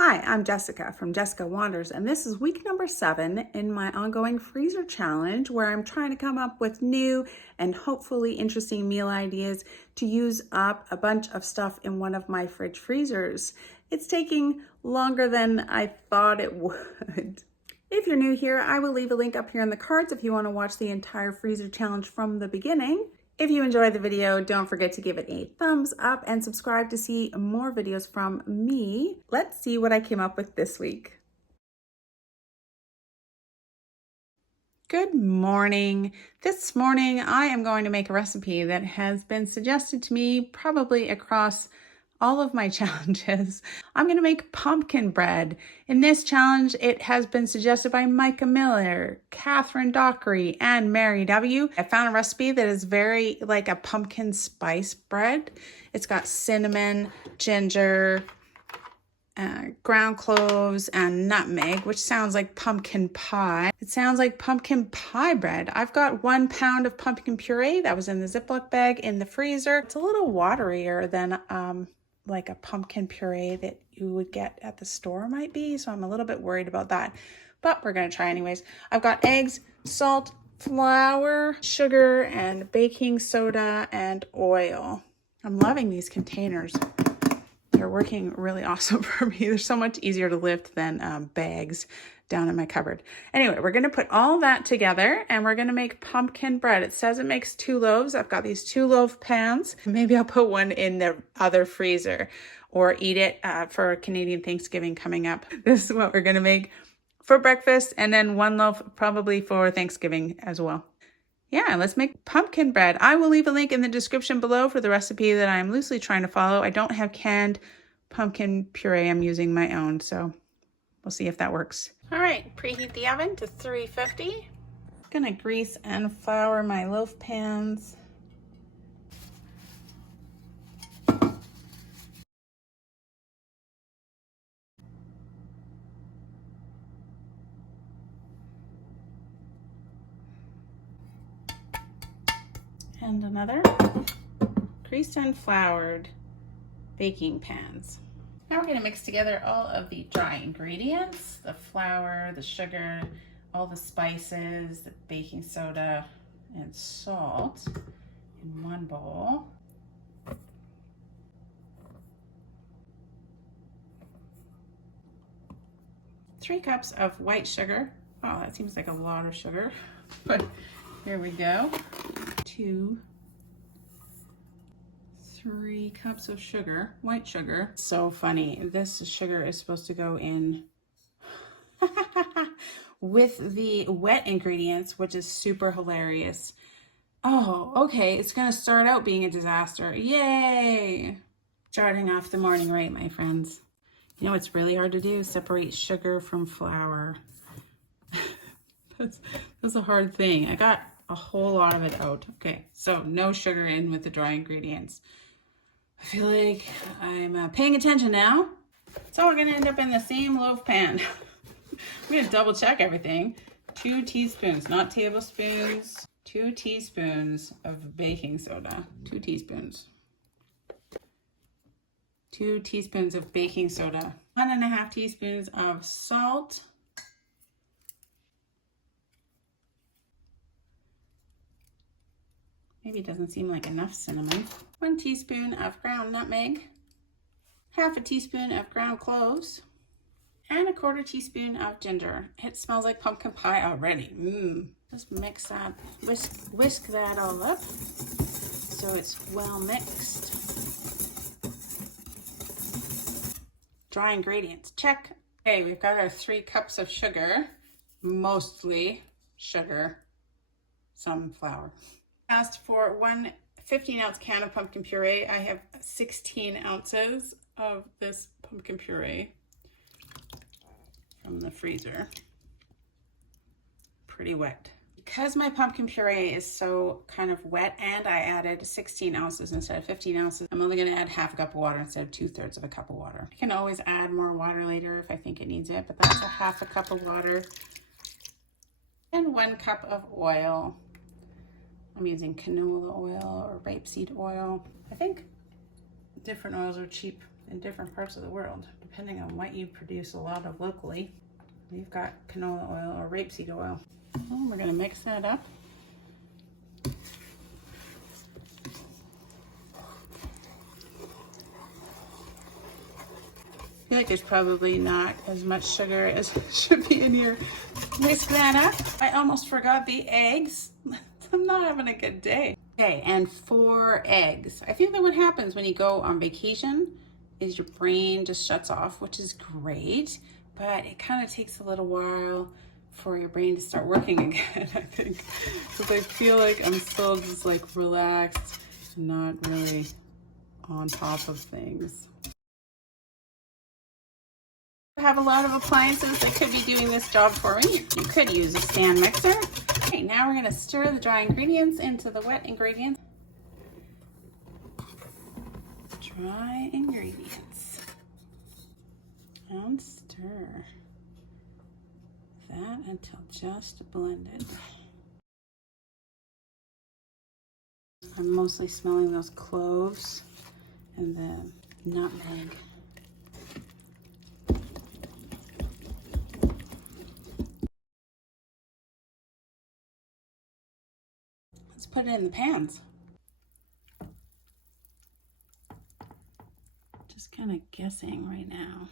Hi, I'm Jessica from Jessica Wanders, and this is week number 7 in my ongoing freezer challenge where I'm trying to come up with new and hopefully interesting meal ideas to use up a bunch of stuff in one of my fridge freezers. It's taking longer than I thought it would. If you're new here, I will leave a link up here in the cards if you want to watch the entire freezer challenge from the beginning. If you enjoyed the video, don't forget to give it a thumbs up and subscribe to see more videos from me. Let's see what I came up with this week. Good morning. This morning I am going to make a recipe that has been suggested to me probably across all of my challenges. I'm going to make pumpkin bread. In this challenge, it has been suggested by Micah Miller, Catherine Dockery, and Mary W. I found a recipe that is very like a pumpkin spice bread. It's got cinnamon, ginger, ground cloves, and nutmeg, which sounds like pumpkin pie. It sounds like pumpkin pie bread. I've got 1 pound of pumpkin puree that was in the Ziploc bag in the freezer. It's a little waterier than like a pumpkin puree that you would get at the store might be, so I'm a little bit worried about that, but we're gonna try anyways. I've got eggs, salt, flour, sugar, and baking soda, and oil. I'm loving these containers. They're working really awesome for me. They're so much easier to lift than bags down in my cupboard. Anyway, we're gonna put all that together and we're gonna make pumpkin bread. It says it makes 2 loaves. I've got these 2 loaf pans. Maybe I'll put one in the other freezer or eat it for Canadian Thanksgiving coming up. This is what we're gonna make for breakfast, and then 1 loaf probably for Thanksgiving as well. Yeah, let's make pumpkin bread. I will leave a link in the description below for the recipe that I'm loosely trying to follow. I don't have canned pumpkin puree. I'm using my own, so we'll see if that works. All right, preheat the oven to 350. Gonna grease and flour my loaf pans. And another greased and floured baking pans. Now we're going to mix together all of the dry ingredients, the flour, the sugar, all the spices, the baking soda, and salt in one bowl. Three cups of white sugar. Oh, that seems like a lot of sugar, but here we go. 3 cups of sugar, white sugar. So funny. This sugar is supposed to go in with the wet ingredients, which is super hilarious. Oh, okay. It's going to start out being a disaster. Yay! Starting off the morning right, my friends. You know, it's really hard to do, separate sugar from flour. That's a hard thing. I got a whole lot of it out. Okay, so no sugar in with the dry ingredients. I feel like I'm paying attention now. So we're gonna end up in the same loaf pan. I'm gonna double check everything. 2 teaspoons, not tablespoons. 2 teaspoons of baking soda. 2 teaspoons. 2 teaspoons of baking soda. 1.5 teaspoons of salt. Maybe it doesn't seem like enough cinnamon. 1 teaspoon of ground nutmeg, 1/2 teaspoon of ground cloves, and 1/4 teaspoon of ginger. It smells like pumpkin pie already. Just mix that, whisk that all up so it's well mixed. Dry ingredients, check. Okay, we've got our 3 cups of sugar, mostly sugar, some flour. Asked for 1 15-ounce can of pumpkin puree. I have 16 ounces of this pumpkin puree from the freezer. Pretty wet. Because my pumpkin puree is so kind of wet and I added 16 ounces instead of 15 ounces, I'm only going to add 1/2 cup of water instead of 2/3 of a cup of water. I can always add more water later if I think it needs it, but that's 1/2 cup of water and 1 cup of oil. I'm using canola oil or rapeseed oil. I think different oils are cheap. in different parts of the world, depending on what you produce a lot of locally. We've got canola oil or rapeseed oil. Oh, we're gonna mix that up. I feel like there's probably not as much sugar as should be in here. Whisk that up. I almost forgot the eggs. I'm not having a good day. Okay, and 4 eggs. I think that what happens when you go on vacation is your brain just shuts off, which is great, but it kind of takes a little while for your brain to start working again, I think. Because I feel like I'm still just like relaxed, not really on top of things. I have a lot of appliances that could be doing this job for me. You could use a stand mixer. Okay, now we're gonna stir the dry ingredients into the wet ingredients. Dry ingredients. And stir that until just blended. I'm mostly smelling those cloves and the nutmeg. Let's put it in the pans. Just kind of guessing right now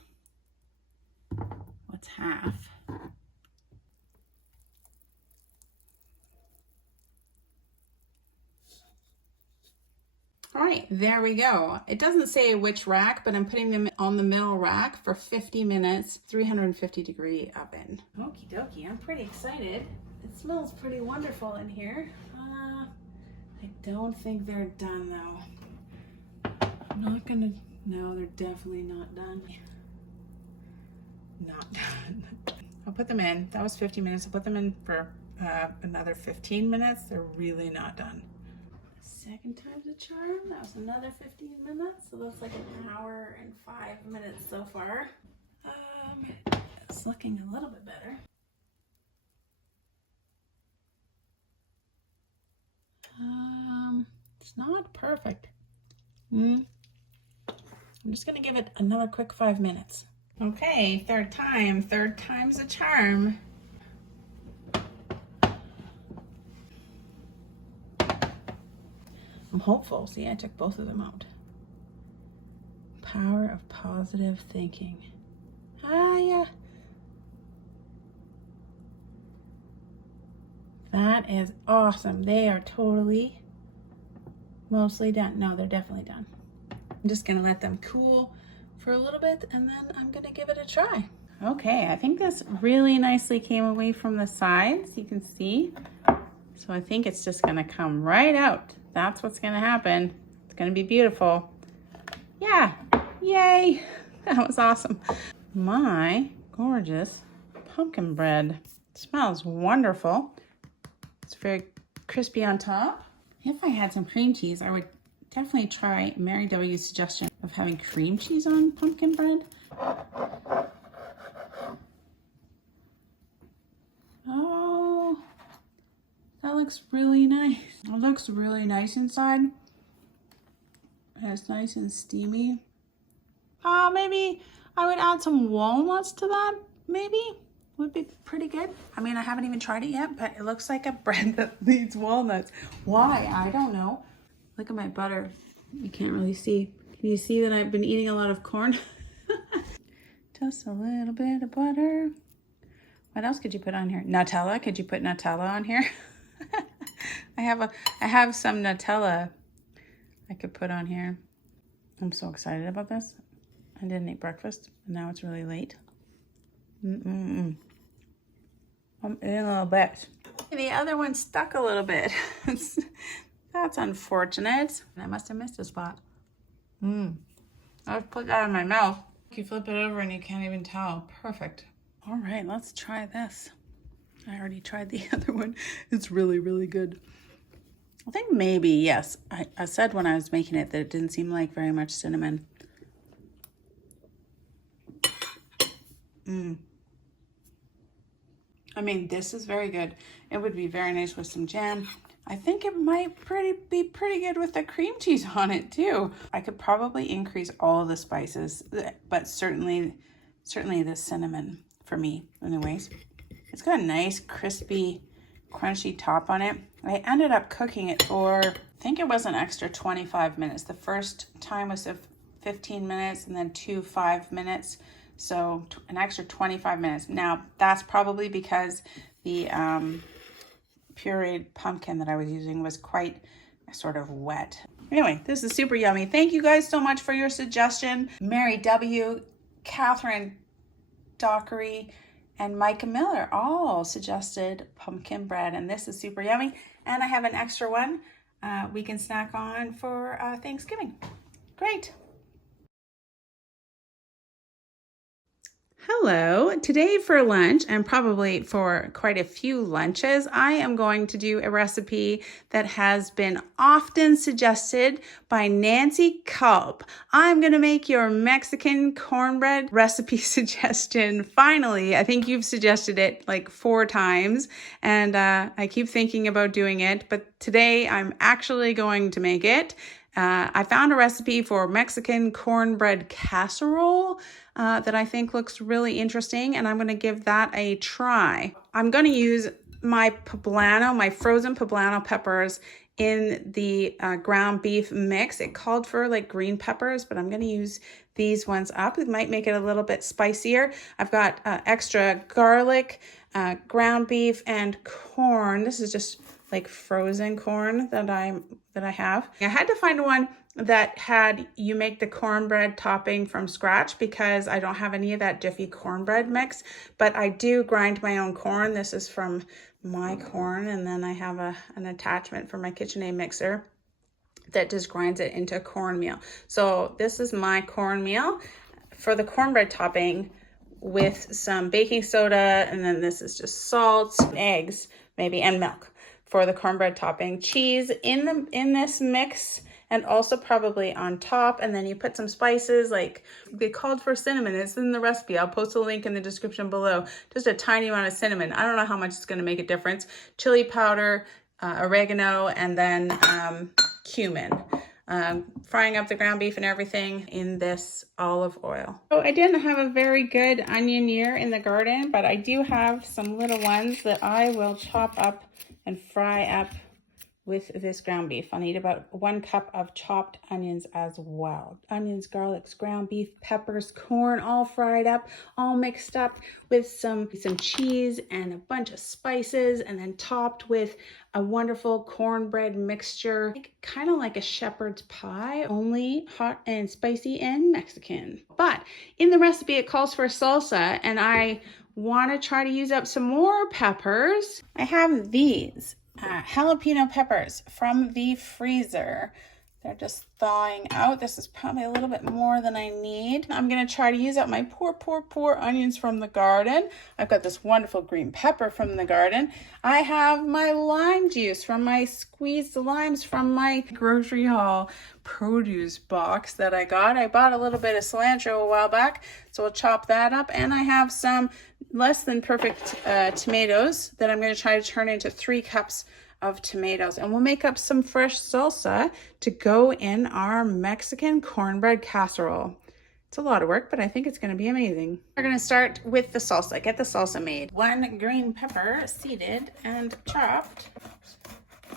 what's half. All right, there we go. It doesn't say which rack, but I'm putting them on the middle rack for 50 minutes, 350-degree oven. Okie dokie, I'm pretty excited. It smells pretty wonderful in here. I don't think they're done though. I'm not gonna, no, they're definitely not done. Not done. I'll put them in. That was 50 minutes. I'll put them in for another 15 minutes. They're really not done. Second time's a charm. That was another 15 minutes. So that's like an hour and 5 minutes so far. It's looking a little bit better. It's not perfect. I'm just gonna give it another quick 5 minutes. Okay, third time's a charm. I'm hopeful. See, I took both of them out. Power of positive thinking. Yeah. That is awesome. They are totally, mostly done. No, they're definitely done. I'm just gonna let them cool for a little bit and then I'm gonna give it a try. Okay, I think this really nicely came away from the sides, you can see. So I think it's just gonna come right out. That's what's gonna happen. It's gonna be beautiful. Yeah, yay, that was awesome. My gorgeous pumpkin bread. It smells wonderful. It's very crispy on top. If I had some cream cheese, I would definitely try Mary W's suggestion of having cream cheese on pumpkin bread. Oh, that looks really nice. It looks really nice inside. It's nice and steamy. Maybe I would add some walnuts to that, maybe. Would be pretty good. I mean, I haven't even tried it yet, but it looks like a bread that needs walnuts. Why? I don't know. Look at my butter. You can't really see. Can you see that I've been eating a lot of corn? Just a little bit of butter. What else could you put on here? Nutella. Could you put Nutella on here? I have some Nutella I could put on here. I'm so excited about this. I didn't eat breakfast, and now it's really late. I'm eating a little bit. The other one stuck a little bit. That's unfortunate. I must have missed a spot. I've put that in my mouth. You flip it over and you can't even tell. Perfect. All right, let's try this. I already tried the other one. It's really, really good. I think maybe, yes. I said when I was making it that it didn't seem like very much cinnamon. I mean, this is very good. It would be very nice with some jam. I think it might be pretty good with the cream cheese on it too. I could probably increase all the spices, but certainly the cinnamon for me anyways. It's got a nice crispy, crunchy top on it. I ended up cooking it for, I think it was an extra 25 minutes. The first time was 15 minutes and then 5 minutes. So an extra 25 minutes. Now that's probably because the pureed pumpkin that I was using was quite sort of wet. Anyway, this is super yummy. Thank you guys so much for your suggestion. Mary W., Catherine Dockery, and Micah Miller all suggested pumpkin bread, and this is super yummy. And I have an extra one we can snack on for Thanksgiving. Great. Hello. Today for lunch, and probably for quite a few lunches, I am going to do a recipe that has been often suggested by Nancy Culp. I'm going to make your Mexican cornbread recipe suggestion. Finally, I think you've suggested it like 4 times, and I keep thinking about doing it, but today I'm actually going to make it. I found a recipe for Mexican cornbread casserole that I think looks really interesting, and I'm going to give that a try. I'm going to use my frozen poblano peppers in the ground beef mix. It called for like green peppers, but I'm going to use these ones up. It might make it a little bit spicier. I've got extra garlic, ground beef, and corn. This is just like frozen corn that I have. I had to find one that had you make the cornbread topping from scratch because I don't have any of that Jiffy cornbread mix, but I do grind my own corn. This is from my corn, and then I have an attachment for my KitchenAid mixer that just grinds it into cornmeal. So this is my cornmeal for the cornbread topping with some baking soda, and then this is just salt, eggs maybe, and milk for the cornbread topping. Cheese in this mix, and also probably on top, and then you put some spices, like they called for cinnamon. It's in the recipe. I'll post a link in the description below. Just a tiny amount of cinnamon. I don't know how much it's going to make a difference. Chili powder, oregano, and then cumin. Frying up the ground beef and everything in this olive oil. So I didn't have a very good onion ear in the garden, but I do have some little ones that I will chop up and fry up with this ground beef. I'll need about 1 cup of chopped onions as well. Onions, garlics, ground beef, peppers, corn, all fried up, all mixed up with some cheese and a bunch of spices, and then topped with a wonderful cornbread mixture, kind of like a shepherd's pie, only hot and spicy and Mexican. But in the recipe, it calls for salsa, and I want to try to use up some more peppers. I have these jalapeno peppers from the freezer. They're just thawing out. This is probably a little bit more than I need. I'm going to try to use up my poor onions from the garden. I've got this wonderful green pepper from the garden. I have my lime juice from my squeezed limes from my grocery haul produce box that I got. I bought a little bit of cilantro a while back, so we'll chop that up. And I have some less than perfect tomatoes that I'm going to try to turn into 3 cups of tomatoes, and we'll make up some fresh salsa to go in our Mexican cornbread casserole. It's a lot of work, but I think it's going to be amazing. We're going to start with the salsa. Get the salsa made. 1 green pepper seeded and chopped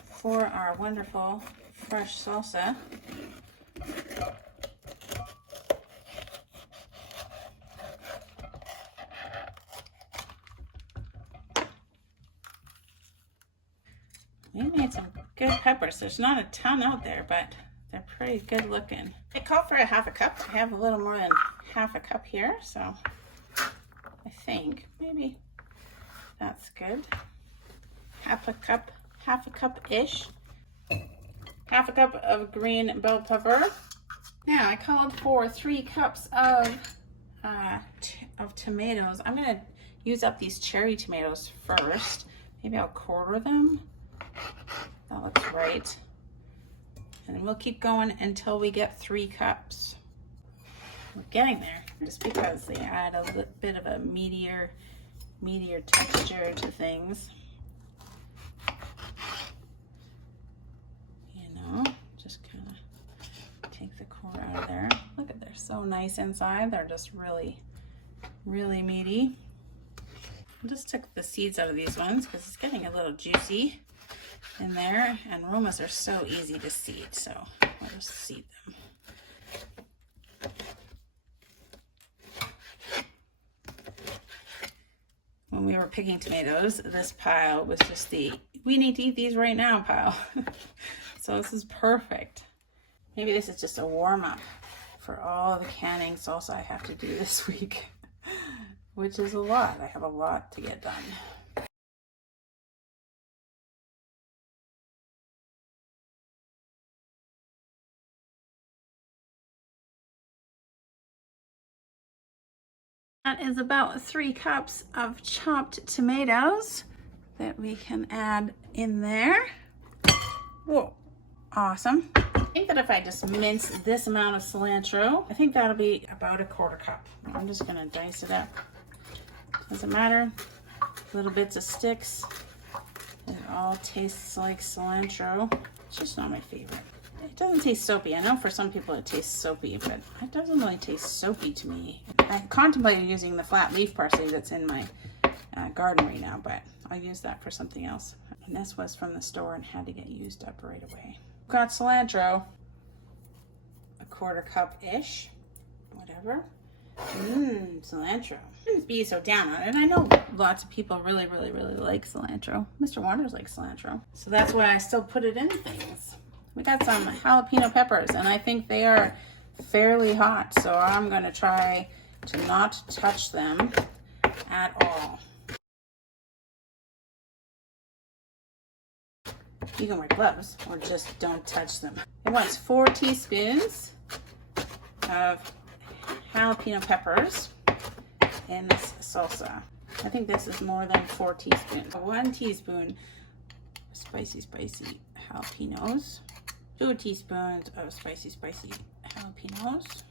for our wonderful fresh salsa. We made some good peppers. There's not a ton out there, but they're pretty good looking. It called for a 1/2 cup. I have a little more than 1/2 cup here, so I think maybe that's good. 1/2 cup, 1/2 cup-ish. 1/2 cup of green bell pepper. Now I called for 3 cups of tomatoes. I'm gonna use up these cherry tomatoes first. Maybe I'll quarter them. That looks right. And then we'll keep going until we get 3 cups. We're getting there, just because they add a little bit of a meatier texture to things. just kind of take the core out of there. Look at, they're so nice inside. They're just really, really meaty. I just took the seeds out of these ones because it's getting a little juicy in there, and aromas are so easy to seed, so I'll just seed them. When we were picking tomatoes, this pile was just the we need to eat these right now pile. So this is perfect. Maybe this is just a warm-up for all the canning salsa I have to do this week, which is a lot. I have a lot to get done. That is about 3 cups of chopped tomatoes that we can add in there. Whoa, awesome. I think that if I just mince this amount of cilantro, I think that'll be about a 1/4 cup. I'm just gonna dice it up. Doesn't matter, little bits of sticks. It all tastes like cilantro. It's just not my favorite. It doesn't taste soapy. I know for some people it tastes soapy, but it doesn't really taste soapy to me. I've contemplated using the flat leaf parsley that's in my garden right now, but I'll use that for something else. And this was from the store and had to get used up right away. Got cilantro, a 1/4 cup-ish, whatever. Cilantro. I shouldn't be so down on it. I know lots of people really, really, really like cilantro. Mr. Wonders likes cilantro. So that's why I still put it in things. We got some jalapeno peppers, and I think they are fairly hot, so I'm going to try to not touch them at all. You can wear gloves or just don't touch them. It wants 4 teaspoons of jalapeno peppers in this salsa. I think this is more than 4 teaspoons. 1 teaspoon spicy jalapenos. 2 teaspoons of spicy jalapenos.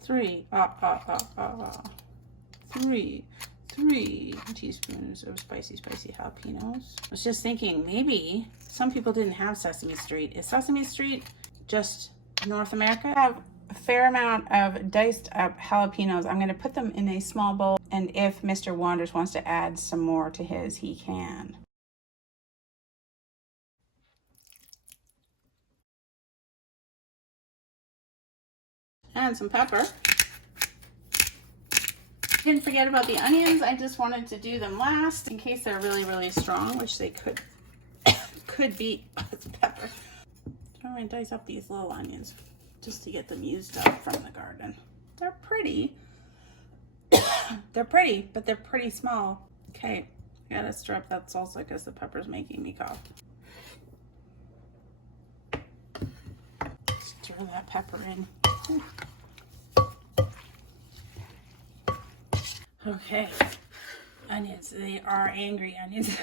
3 teaspoons of spicy jalapenos. I was just thinking maybe some people didn't have Sesame Street. Is Sesame Street just North America? I have a fair amount of diced up jalapenos. I'm going to put them in a small bowl, and if Mr. Wanders wants to add some more to his, he can. And some pepper. Didn't forget about the onions. I just wanted to do them last in case they're really, really strong, which they could be. Oh, it's pepper. So I'm going to dice up these little onions just to get them used up from the garden. They're pretty. They're pretty, but they're pretty small. Okay, I gotta stir up that salsa because the pepper's making me cough. Stir that pepper in. Okay, onions, they are angry onions.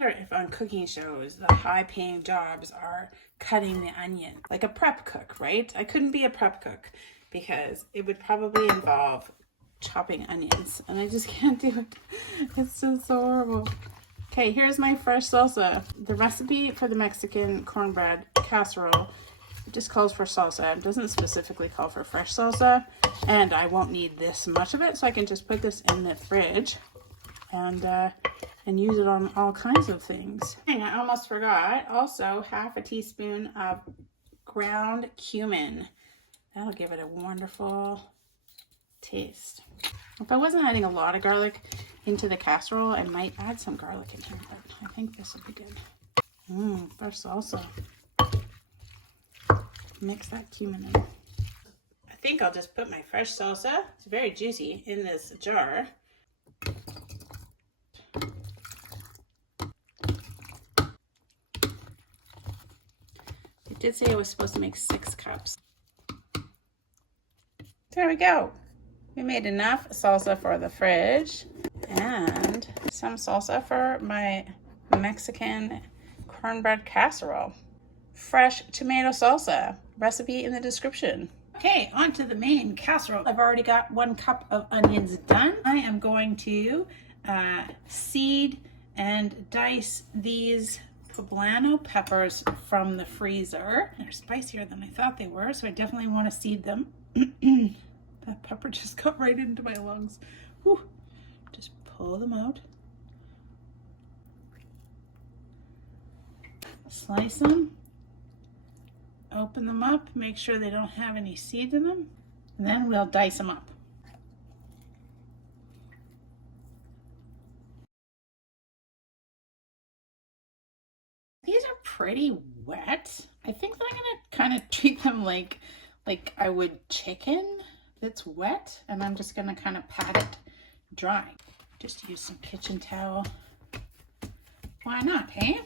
If on cooking shows, the high-paying jobs are cutting the onion, like a prep cook, right? I couldn't be a prep cook because it would probably involve chopping onions, and I just can't do it. It's just so horrible. Okay, here's my fresh salsa. The recipe for the Mexican cornbread casserole, it just calls for salsa. It doesn't specifically call for fresh salsa, and I won't need this much of it, so I can just put this in the fridge and use it on all kinds of things. And I almost forgot, also 1/2 teaspoon of ground cumin. That'll give it a wonderful taste. If I wasn't adding a lot of garlic into the casserole, I might add some garlic in here, but I think this will be good. Fresh salsa. Mix that cumin in. I think I'll just put my fresh salsa, it's very juicy, in this jar. It did say I was supposed to make 6 cups. There we go. We made enough salsa for the fridge and some salsa for my Mexican cornbread casserole. Fresh tomato salsa, recipe in the description. Okay, on to the main casserole. I've already got 1 cup of onions done. I am going to seed and dice these poblano peppers from the freezer. They're spicier than I thought they were, so I definitely want to seed them. That pepper just got right into my lungs. Whew. Just pull them out. Slice them. Open them up, make sure they don't have any seeds in them, and then we'll dice them up. These are pretty wet. I think that I'm gonna kind of treat them like I would chicken that's wet, and I'm just gonna kind of pat it dry. Just use some kitchen towel. Why not, hey?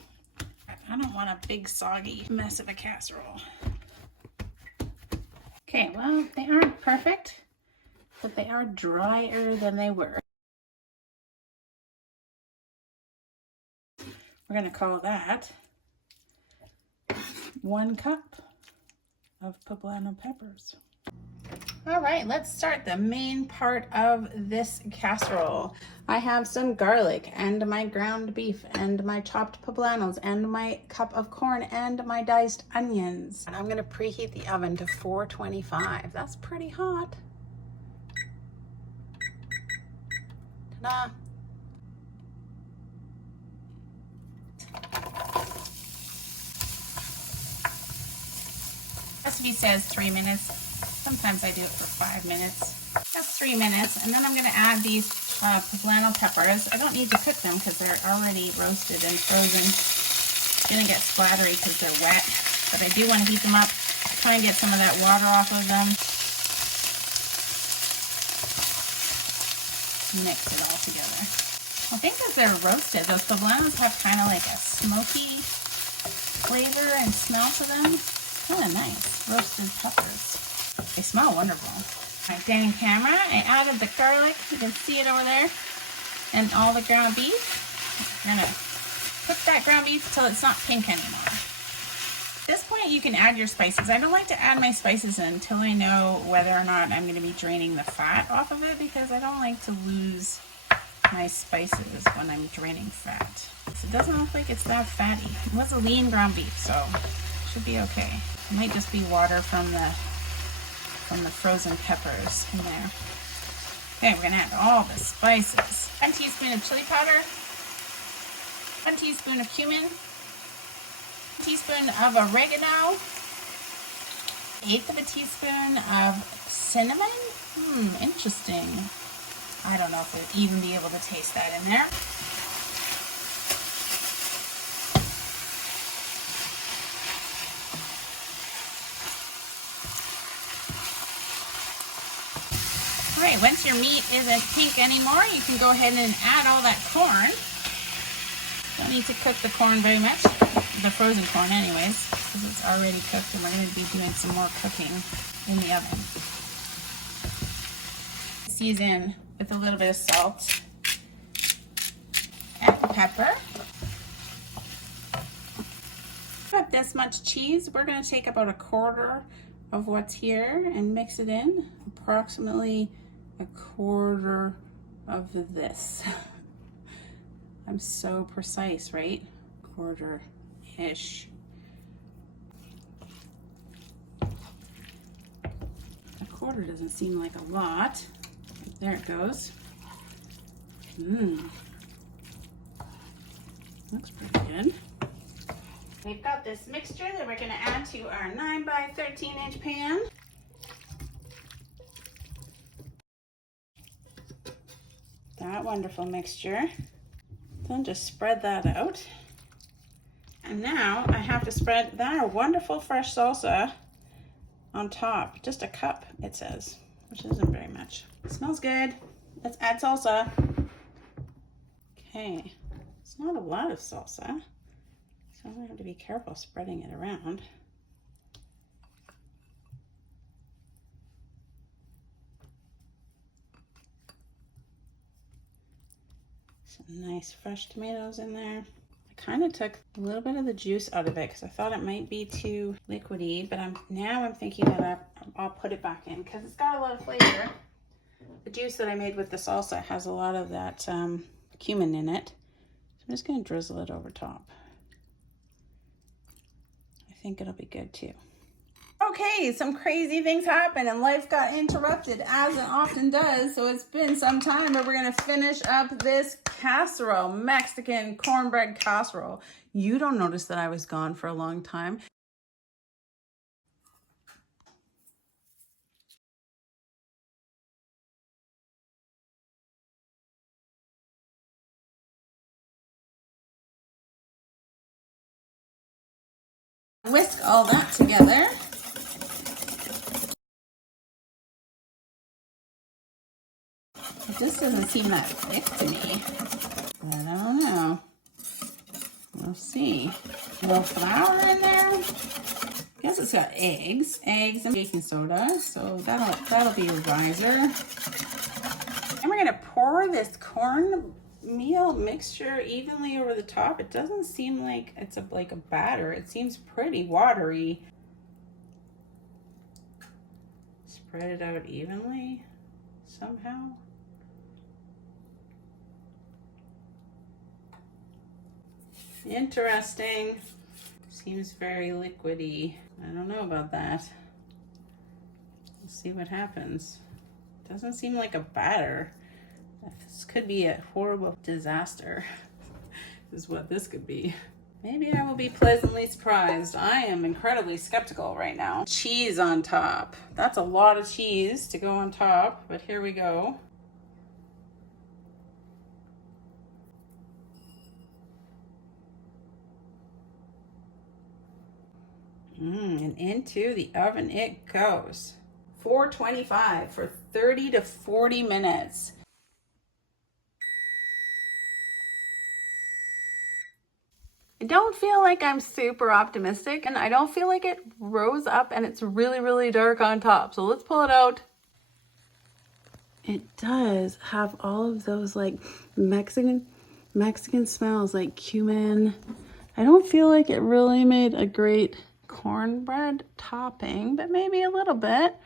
I don't want a big soggy mess of a casserole. Okay, well, they aren't perfect, but they are drier than they were. We're gonna call that 1 cup of poblano peppers. All right, let's start the main part of this casserole. I have some garlic and my ground beef and my chopped poblanos and my cup of corn and my diced onions. And I'm gonna preheat the oven to 425. That's pretty hot. Ta-da! Recipe says 3 minutes. Sometimes I do it for 5 minutes. That's 3 minutes, and then I'm going to add these poblano peppers. I don't need to cook them because they're already roasted and frozen. It's going to get splattery because they're wet, but I do want to heat them up, try and get some of that water off of them. Mix it all together. I think as they're roasted, those poblanos have kind of like a smoky flavor and smell to them. Kind of nice, roasted peppers. They smell wonderful. My dang camera, I added the garlic, you can see it over there, and all the ground beef. I'm gonna cook that ground beef till it's not pink anymore. At this point you can add your spices. I don't like to add my spices in until I know whether or not I'm gonna be draining the fat off of it, because I don't like to lose my spices when I'm draining fat. So it doesn't look like it's that fatty. It was a lean ground beef, so it should be okay. It might just be water from the frozen peppers in there. Okay, we're gonna add all the spices. 1 teaspoon of chili powder, 1 teaspoon of cumin, 1 teaspoon of oregano, 1/8 of a teaspoon of cinnamon. Interesting. I don't know if we'll even be able to taste that in there. All right, once your meat isn't pink anymore, you can go ahead and add all that corn. Don't need to cook the corn very much, the frozen corn anyways, because it's already cooked, and we're going to be doing some more cooking in the oven. Season with a little bit of salt and pepper. Got this much cheese. We're going to take about 1/4 of what's here and mix it in, approximately 1/4 of this. I'm so precise, right? 1/4-ish. 1/4 doesn't seem like a lot. There it goes. Looks pretty good. We've got this mixture that we're going to add to our 9 by 13 inch pan. That wonderful mixture. Then just spread that out. And now I have to spread that wonderful fresh salsa on top. Just a cup, it says, which isn't very much. It smells good. Let's add salsa. Okay, it's not a lot of salsa, so I'm gonna have to be careful spreading it around. Some nice fresh tomatoes in there. I kind of took a little bit of the juice out of it because I thought it might be too liquidy, but now I'm thinking that I'll put it back in because it's got a lot of flavor. The juice that I made with the salsa has a lot of that cumin in it. So I'm just going to drizzle it over top. think it'll be good too. Okay, some crazy things happened and life got interrupted as it often does. So it's been some time, but we're gonna finish up this casserole, Mexican cornbread casserole. You don't notice that I was gone for a long time. Whisk all that together. It just doesn't seem that thick to me. But I don't know. We'll see. A little flour in there. I guess it's got eggs and baking soda. So that'll be a riser. And we're gonna pour this cornmeal mixture evenly over the top. It doesn't seem like it's like a batter. It seems pretty watery. Spread it out evenly somehow. Interesting. Seems very liquidy. I don't know about that. Let's see what happens. Doesn't seem like a batter. This could be a horrible disaster. Is what this could be. Maybe I will be pleasantly surprised. I am incredibly skeptical right now. Cheese on top. That's a lot of cheese to go on top, but here we go. And into the oven it goes. 425 for 30 to 40 minutes. I don't feel like I'm super optimistic, and I don't feel like it rose up and it's really, really dark on top. So let's pull it out. It does have all of those like Mexican smells, like cumin. I don't feel like it really made a great cornbread topping, but maybe a little bit.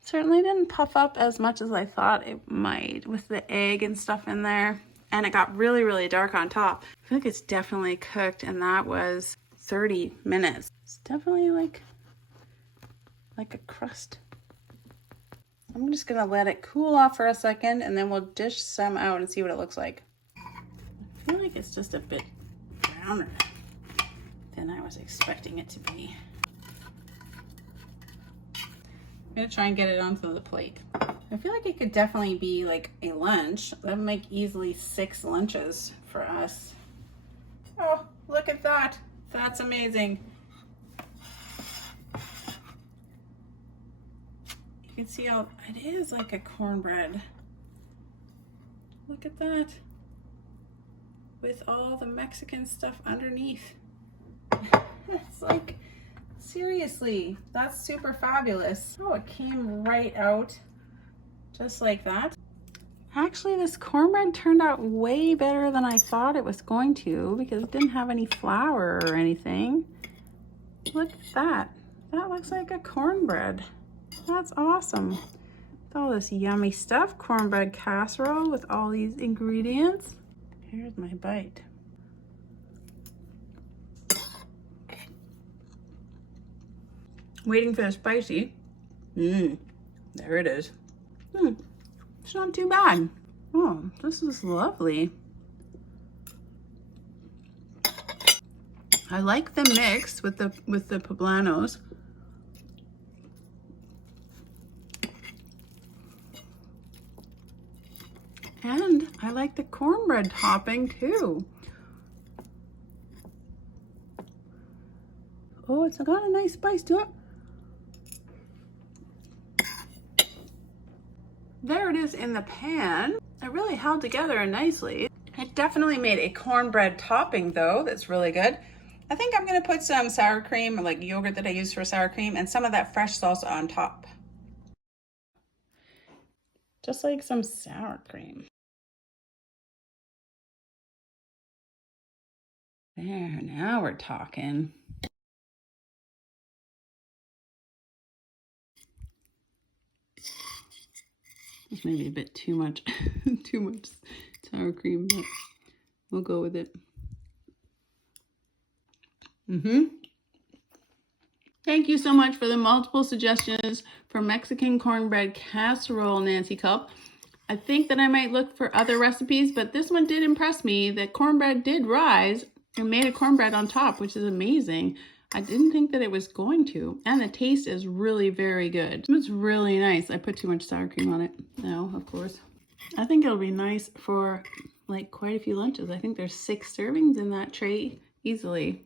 Certainly didn't puff up as much as I thought it might with the egg and stuff in there. And it got really, really dark on top. I feel like it's definitely cooked, and that was 30 minutes. It's definitely like a crust. I'm just gonna let it cool off for a second, and then we'll dish some out and see what it looks like. I feel like it's just a bit browner than I was expecting it to be. I'm gonna try and get it onto the plate. I feel like it could definitely be like a lunch. That would make easily 6 lunches for us. Oh, look at that. That's amazing. You can see how it is like a cornbread. Look at that. With all the Mexican stuff underneath. It's like, seriously, that's super fabulous. Oh, it came right out just like that. Actually, this cornbread turned out way better than I thought it was going to because it didn't have any flour or anything. Look at that. That looks like a cornbread. That's awesome. With all this yummy stuff, cornbread casserole with all these ingredients. Here's my bite. Waiting for the spicy. There it is. It's not too bad. Oh, this is lovely. I like the mix with the poblanos. And I like the cornbread topping too. Oh, it's got a nice spice to it. There it is in the pan. It really held together nicely. It definitely made a cornbread topping though, that's really good. I think I'm gonna put some sour cream, like yogurt that I use for sour cream, and some of that fresh salsa on top. Just like some sour cream. There, now we're talking. This may be a bit too much, too much sour cream, but we'll go with it. Thank you so much for the multiple suggestions for Mexican cornbread casserole, Nancy Cup. I think that I might look for other recipes, but this one did impress me. The cornbread did rise and made a cornbread on top, which is amazing. I didn't think that it was going to, and the taste is really very good. It's really nice. I put too much sour cream on it now, of course. I think it'll be nice for like quite a few lunches. I think there's 6 servings in that tray easily.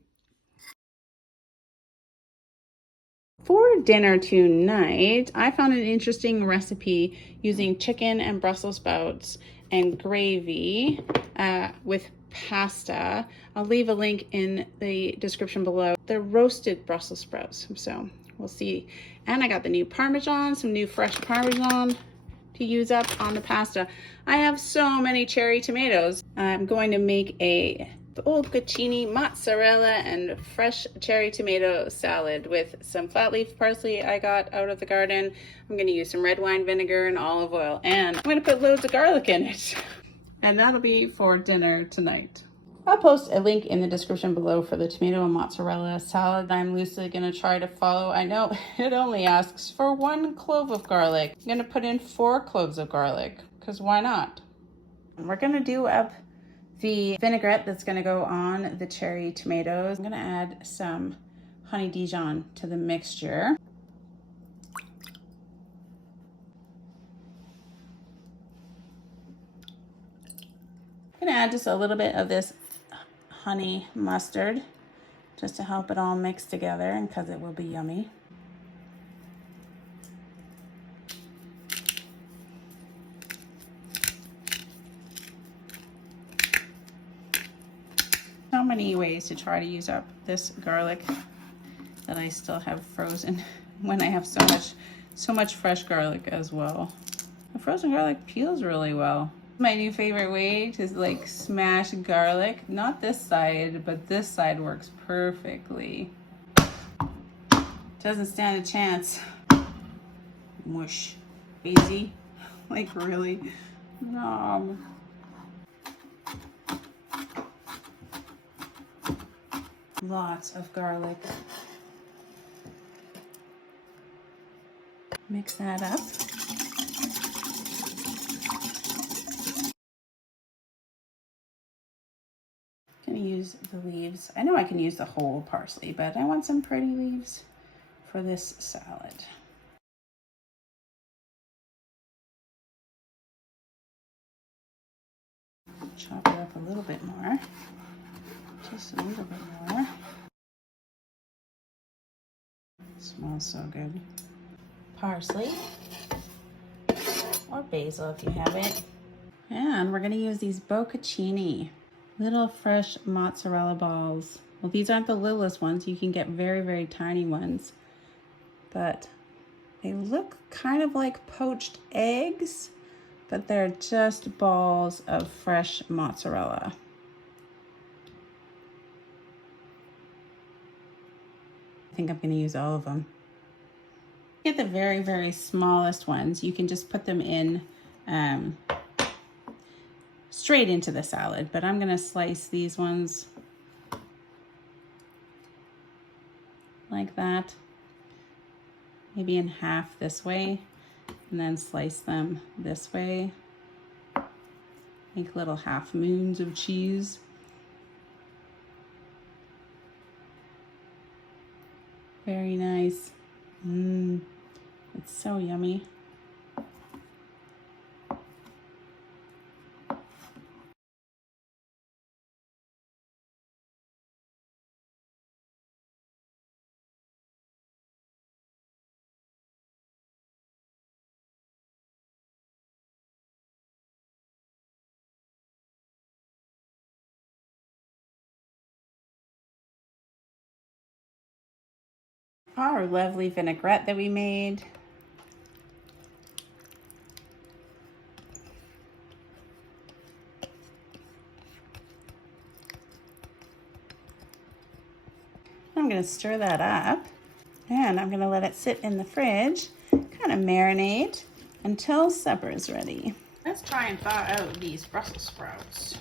For dinner tonight, I found an interesting recipe using chicken and Brussels sprouts and gravy with pasta. I'll leave a link in the description below. They're roasted Brussels sprouts, so we'll see. And I got the new Parmesan, some new fresh Parmesan to use up on the pasta. I have so many cherry tomatoes. I'm going to make a old cucini, mozzarella, and fresh cherry tomato salad with some flat leaf parsley I got out of the garden. I'm going to use some red wine vinegar and olive oil, and I'm going to put loads of garlic in it. And that'll be for dinner tonight. I'll post a link in the description below for the tomato and mozzarella salad I'm loosely going to try to follow. I know it only asks for 1 clove of garlic. I'm going to put in 4 cloves of garlic, because why not? We're going to do up the vinaigrette that's going to go on the cherry tomatoes. I'm going to add some honey Dijon to the mixture. I'm going to add just a little bit of this honey mustard just to help it all mix together and because it will be yummy. So many ways to try to use up this garlic that I still have frozen when I have so much fresh garlic as well. The frozen garlic peels really well. My new favorite way to like smash garlic, not this side, but this side works perfectly. Doesn't stand a chance. Mush. Easy. Like really. Lots of garlic. Mix that up. Gonna use the leaves. I know I can use the whole parsley, but I want some pretty leaves for this salad. Chop it up a little bit more. Just a little bit more. Smells so good. Parsley or basil if you have it. And we're going to use these bocconcini, little fresh mozzarella balls. Well, these aren't the littlest ones. You can get very, very tiny ones, but they look kind of like poached eggs, but they're just balls of fresh mozzarella. I think I'm going to use all of them. Get the very, very smallest ones. You can just put them in straight into the salad, but I'm going to slice these ones like that, maybe in half this way, and then slice them this way. Make little half moons of cheese. Very nice. It's so yummy. Our lovely vinaigrette that we made. I'm going to stir that up, and I'm going to let it sit in the fridge, kind of marinate until supper is ready. Let's try and thaw out these Brussels sprouts.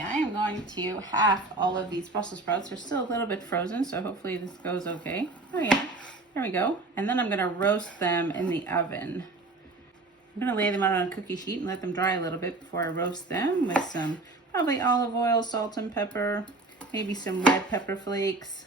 I am going to half all of these Brussels sprouts. They're still a little bit frozen, so hopefully this goes okay. Oh yeah, there we go. And then I'm gonna roast them in the oven. I'm gonna lay them out on a cookie sheet and let them dry a little bit before I roast them with some probably olive oil, salt and pepper, maybe some red pepper flakes.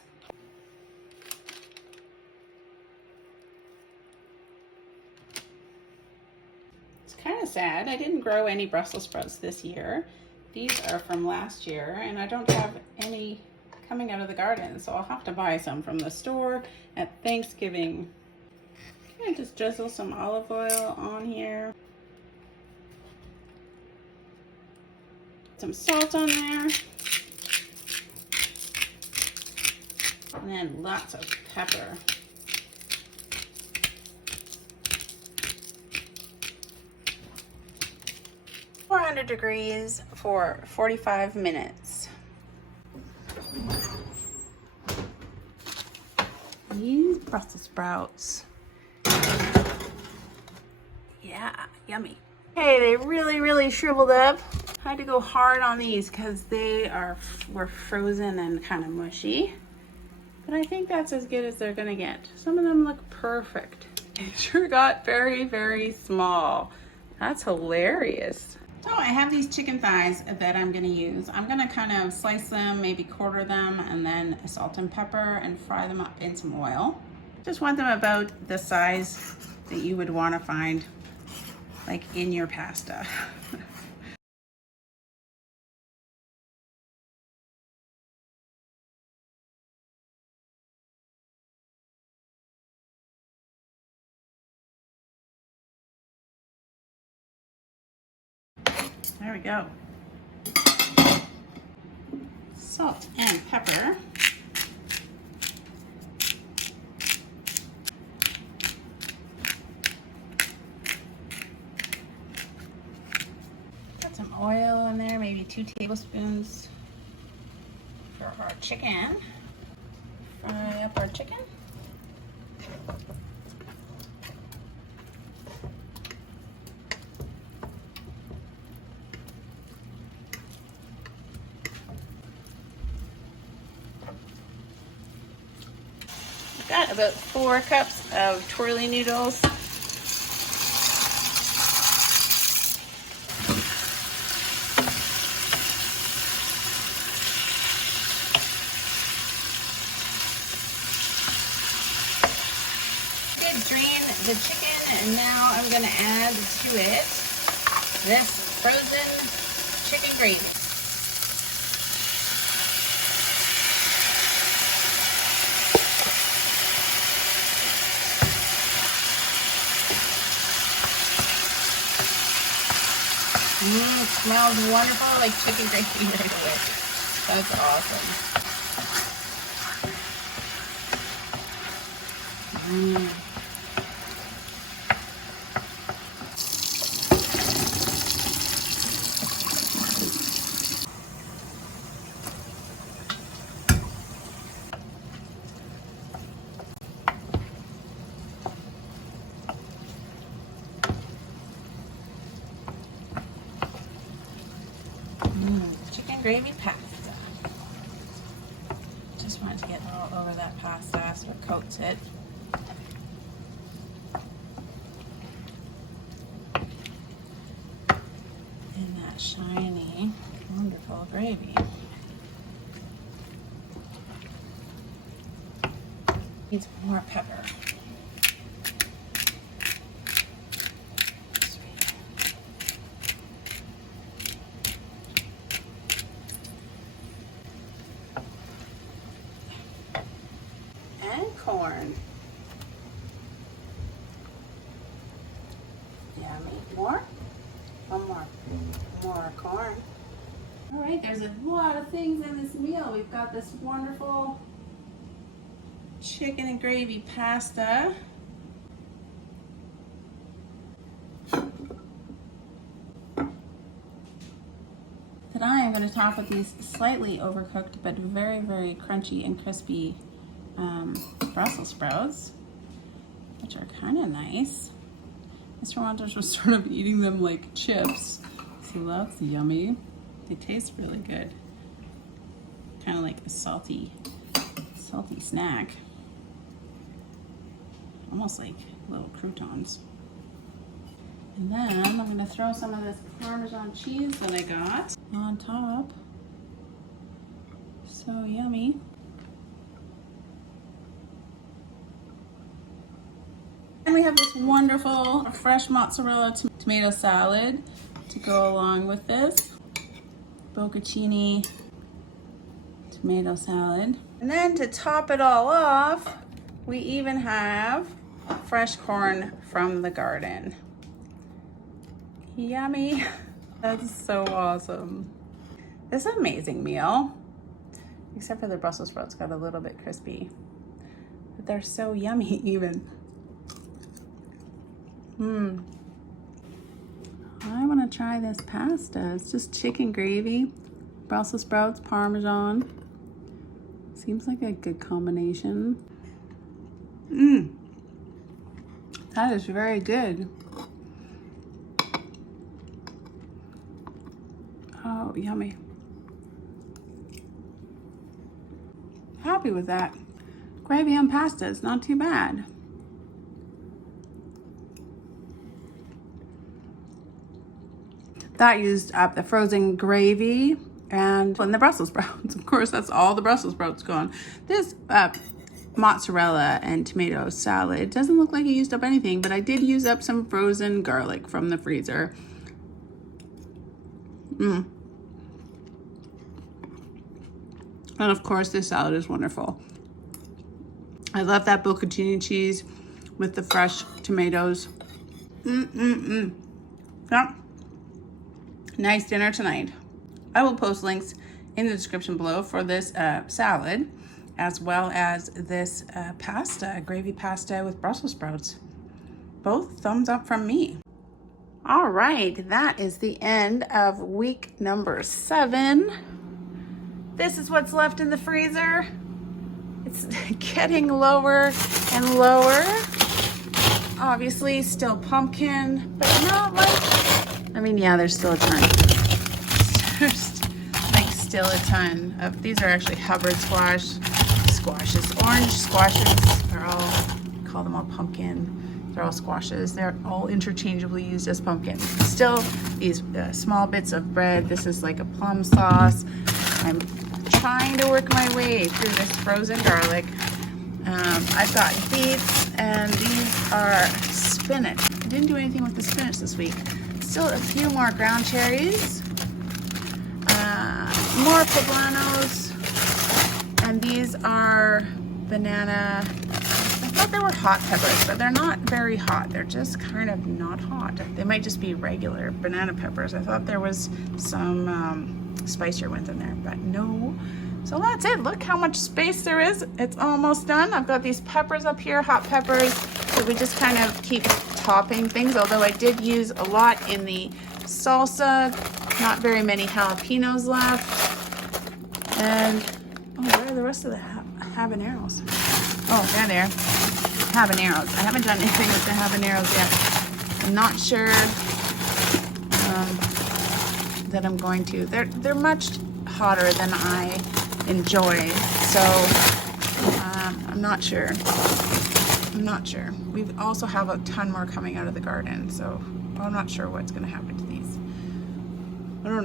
It's kind of sad. I didn't grow any Brussels sprouts this year. These are from last year, and I don't have any coming out of the garden, so I'll have to buy some from the store at Thanksgiving. I just drizzle some olive oil on here. Some salt on there. And then lots of pepper. $400 degrees for 45 minutes. These Brussels sprouts. Yeah, yummy. Hey, they really shriveled up. I had to go hard on these because they were frozen and kind of mushy. But I think that's as good as they're gonna get. Some of them look perfect. It sure got very small. That's hilarious. So I have these chicken thighs that I'm gonna use. I'm gonna kind of slice them, maybe quarter them, and then salt and pepper and fry them up in some oil. Just want them about the size that you would wanna find like in your pasta. There we go. Salt and pepper. Got some oil in there, maybe 2 tablespoons for our chicken. Fry up our chicken. Got about 4 cups of twirly noodles. Good, drain the chicken, and now I'm gonna add to it this frozen chicken gravy. Smells wonderful, like chicken gravy right away. That's awesome. Chicken gravy pasta. Just wanted to get all over that pasta so it coats it. And that shiny, wonderful gravy. Needs more pepper. Corn. Yummy. More? One more. More corn. All right, there's a lot of things in this meal. We've got this wonderful chicken and gravy pasta. Today I'm going to top with these slightly overcooked but very crunchy and crispy Brussels sprouts, which are kind of nice. Mr. Wonders was sort of eating them like chips, so that's yummy. They taste really good. Kind of like a salty snack. Almost like little croutons. And then I'm gonna throw some of this Parmesan cheese that I got on top. So yummy. And we have this wonderful fresh mozzarella tomato salad to go along with this. Bocconcini tomato salad. And then to top it all off, we even have fresh corn from the garden. Yummy. That's so awesome. This is an amazing meal. Except for the Brussels sprouts got a little bit crispy. But they're so yummy even. I want to try this pasta. It's just chicken gravy, Brussels sprouts, Parmesan. Seems like a good combination. That is very good. Oh, yummy. Happy with that. Gravy on pasta is not too bad. That used up the frozen gravy and the Brussels sprouts. Of course, that's all the Brussels sprouts gone. This mozzarella and tomato salad doesn't look like it used up anything, but I did use up some frozen garlic from the freezer. And of course, this salad is wonderful. I love that bocconcini cheese with the fresh tomatoes. Yeah. Nice dinner tonight. I will post links in the description below for this salad, as well as this pasta, gravy pasta with Brussels sprouts. Both thumbs up from me. All right, that is the end of week number 7. This is what's left in the freezer. It's getting lower and lower. Obviously, still pumpkin, but not like, I mean, yeah, there's still a ton. There's like still a ton of, these are actually Hubbard squashes, orange squashes. They're all, call them all pumpkin. They're all squashes. They're all interchangeably used as pumpkin. Still these small bits of bread. This is like a plum sauce. I'm trying to work my way through this frozen garlic. I've got beets and these are spinach. I didn't do anything with the spinach this week. Still a few more ground cherries, more poblanos, and these are banana. I thought they were hot peppers, but they're not very hot. They're just kind of not hot. They might just be regular banana peppers. I thought there was some spicier ones in there, but no. So that's it. Look how much space there is. It's almost done. I've got these peppers up here, hot peppers, that we just kind of keep topping things, although I did use a lot in the salsa. Not very many jalapenos left. And, oh, where are the rest of the habaneros? Oh, there they are. Habaneros. I haven't done anything with the habaneros yet. I'm not sure that I'm going to. They're much hotter than I enjoy, so I'm not sure. We also have a ton more coming out of the garden, so I'm not sure what's going to happen to these. I don't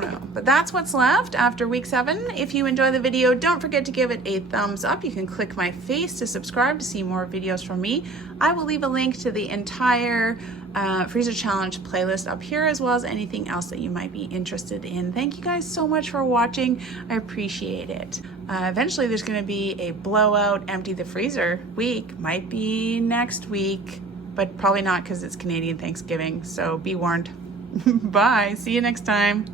know. But that's what's left after week 7. If you enjoy the video, don't forget to give it a thumbs up. You can click my face to subscribe to see more videos from me. I will leave a link to the entire Freezer Challenge playlist up here, as well as anything else that you might be interested in. Thank you guys so much for watching. I appreciate it. Eventually there's going to be a blowout empty the freezer week. Might be next week, but probably not because it's Canadian Thanksgiving. So be warned. Bye. See you next time.